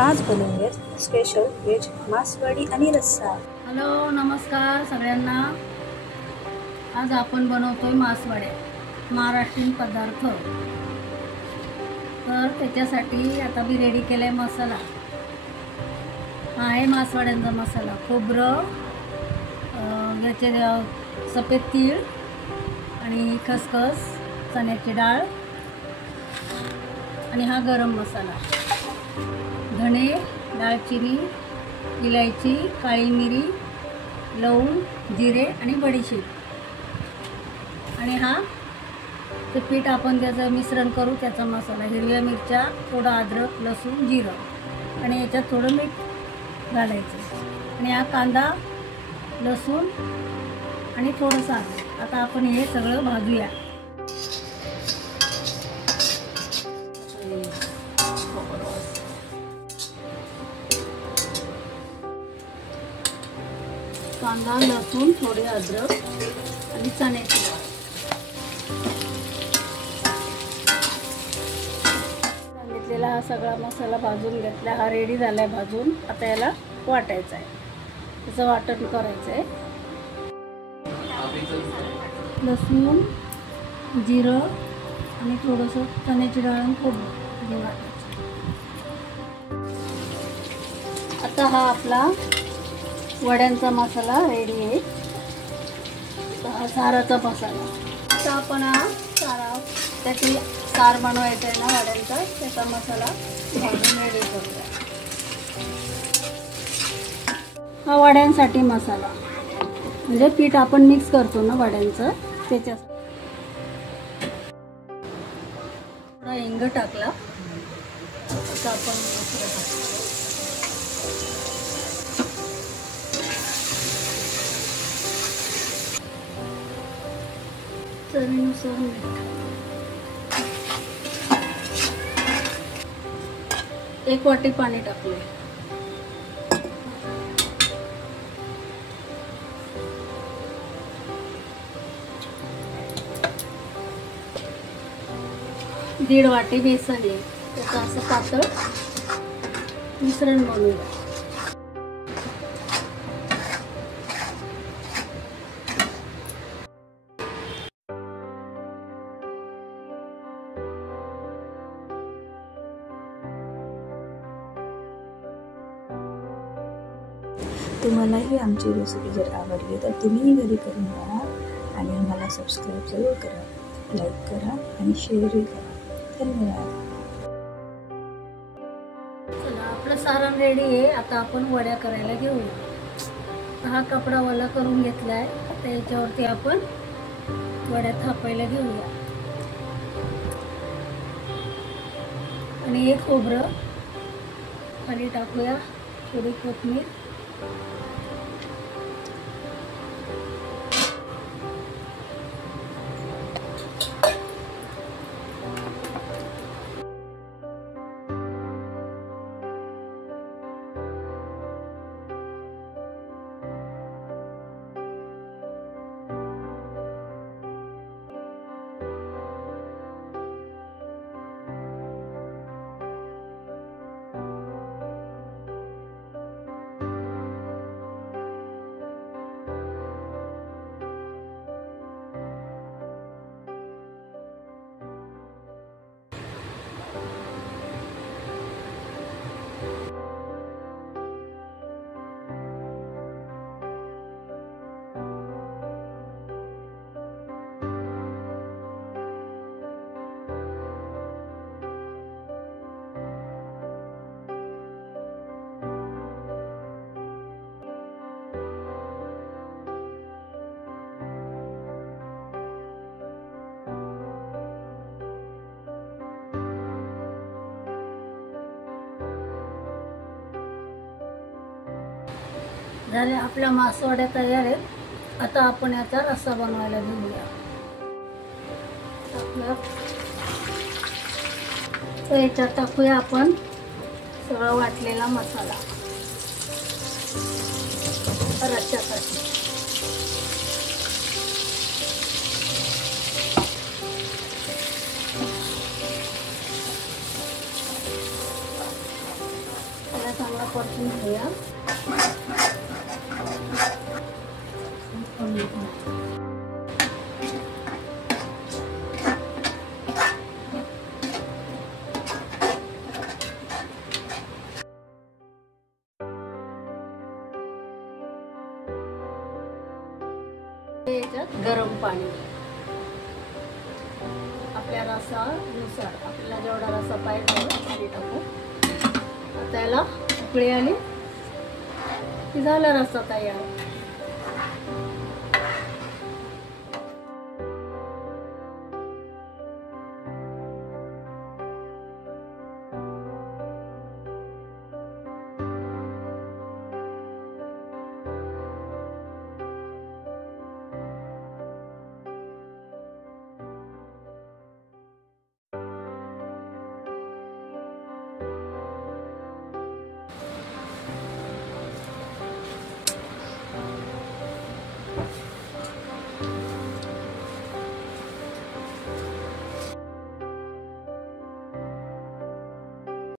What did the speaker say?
आज बनवूयात special veg masvadi आणि रस्सा। हॅलो नमस्कार सगळ्यांना। आज आपण बनवतोय मासवड्या, महाराष्ट्रीयन पदार्थ। तर त्याच्यासाठी आता मी रेडी केलाय मसाला। हा आहे मासवड्यांचा मसाला। खोबरं, याचे सफेद तीळ आणि खसखस, चण्याची डाळ आणि हा गरम मसाला, धणे, दालचिनी, इलायची, काळी मिरी, लवंग, जिरे आणि बडीशेप। आणि हा ते पीठ आपण त्याचं मिश्रण करू, त्याचा मसाला, हिरव्या मिरच्या, थोडा अद्रक, लसूण, जिरं आणि याच्यात थोडं मीठ घालायचं। आणि हा कांदा, लसूण आणि थोडंसं आलं। आता आपण हे सगळं भाजूया। कांदा, लसूण, थोडे अद्रक आणि चण्याची डाळ। सांगितलेला हा सगळा मसाला भाजून घेतला, हा रेडी झालाय भाजून। आता याला वाटायचा आहे, त्याचं वाटण करायचं आहे। लसूण, जिरं आणि थोडंसं चण्याची डाळ आणि खोबरं वाटायचं। आता हा आपला वड्यांचा मसाला रेडी आहे। हा साराचा मसाला। आता आपण हा सारा, त्याची सार बनवायचा आहे ना वड्यांचा, त्याचा मसाला भाजून रेडी करूया। हा वड्यांसाठी मसाला, म्हणजे पीठ आपण मिक्स करतो ना वड्यांचं, त्याच्यासाठी थोडा हिंग टाकला। आता आपण मसाला टाकतो। चवीनुसार मीठ, 1 वाटी पाणी टाकले। दीड वाटी बेसन आहे, त्याचं असं पातळ मिश्रण बनवूया। तुम्हालाही आमची रेसिपी जर आवडली तर तुम्हीही घरी करून पहा आणि आम्हाला सबस्क्राईब जरूर करा, लाईक करा आणि शेअरही करा। धन्यवाद। चला, आपलं सारण रेडी आहे। आता आपण वड्या करायला घेऊया। हा कपडा ओला करून घेतलाय, आता याच्यावरती आपण वड्या थापायला घेऊया। आणि एक खोबरं खाली टाकूया, थोडी कोथिंबीर, झाले। आपल्या मासवड्या तयार आहेत। आता आपण याचा रस्सा बनवायला घेऊया। तर याच्यात टाकूया आपण सगळं वाटलेला मसाला रस्स्यासाठी। परतून घेऊया. याच्यात गरम पाणी आपल्या रसानुसार, आपल्याला जेवढा रसा पाहिजे पाणी टाकू. आता याला उकळी आली की झाला रस्सा तयार.